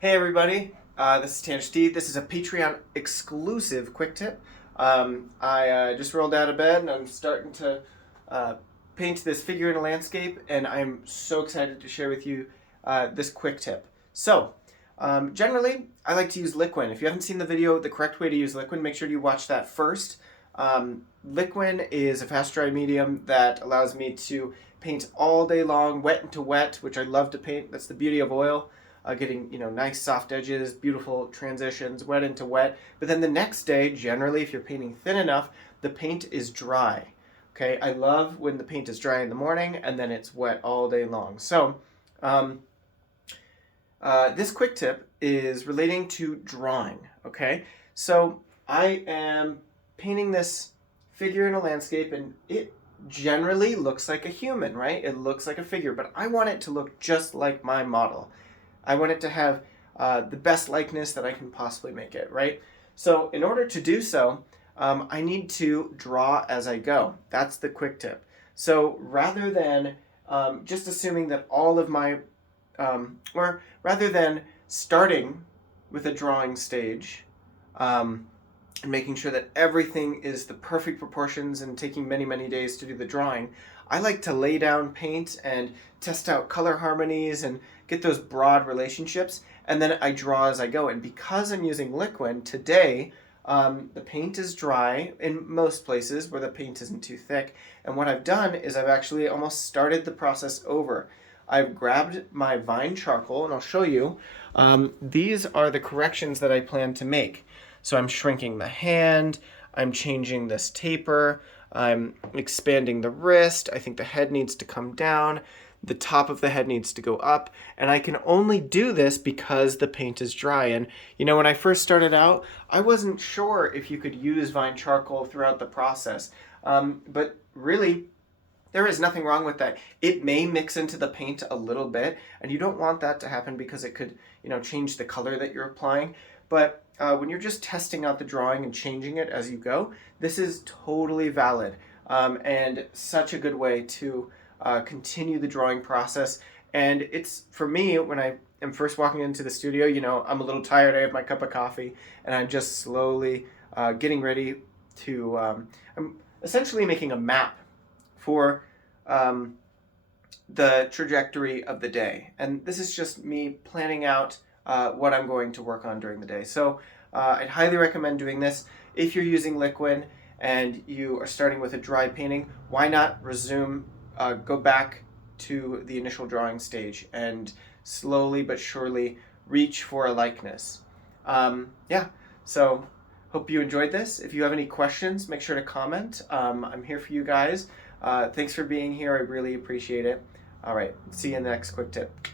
Hey everybody, this is Tanner Steed. This is a Patreon exclusive quick tip. I just rolled out of bed and I'm starting to uh, paint this figure in a landscape, and I'm so excited to share with you this quick tip. Generally, I like to use Liquin. If you haven't seen the video, the correct way to use Liquin, make sure you watch that first. Liquin is a fast dry medium that allows me to paint all day long, wet into wet, which I love to paint. That's the beauty of oil. Getting nice soft edges, beautiful transitions, wet into wet. But then the next day, generally, if you're painting thin enough, the paint is dry. Okay, I love when the paint is dry in the morning and then it's wet all day long. Um, this quick tip is relating to drawing. Okay, so I am painting this figure in a landscape, and it generally looks like a human, right? It looks like a figure, but I want it to look just like my model. I want it to have the best likeness that I can possibly make it, right? So in order to do so, I need to draw as I go. That's the quick tip. So rather than just assuming that all of my, or rather than starting with a drawing stage, and making sure that everything is the perfect proportions and taking many, many days to do the drawing, I like to lay down paint and test out color harmonies and get those broad relationships, and then I draw as I go. And because I'm using Liquin today, the paint is dry in most places where the paint isn't too thick, and what I've done is I've actually almost started the process over. I've grabbed my Vine charcoal, and I'll show you. These are the corrections that I plan to make. So I'm shrinking the hand, I'm changing this taper, I'm expanding the wrist, I think the head needs to come down, the top of the head needs to go up, and I can only do this because the paint is dry. And when I first started out, I wasn't sure if you could use Vine charcoal throughout the process, but really, there is nothing wrong with that. It may mix into the paint a little bit, and you don't want that to happen because it could, change the color that you're applying. But when you're just testing out the drawing and changing it as you go, this is totally valid, and such a good way to continue the drawing process. And it's, for me, when I am first walking into the studio, I'm a little tired, I have my cup of coffee, and I'm just slowly getting ready to, I'm essentially making a map for the trajectory of the day. And this is just me planning out what I'm going to work on during the day. So I'd highly recommend doing this. If you're using Liquin and you are starting with a dry painting, why not go back to the initial drawing stage and slowly but surely reach for a likeness. So hope you enjoyed this. If you have any questions, make sure to comment. I'm here for you guys. Thanks for being here. I really appreciate it. All right, see you in the next quick tip.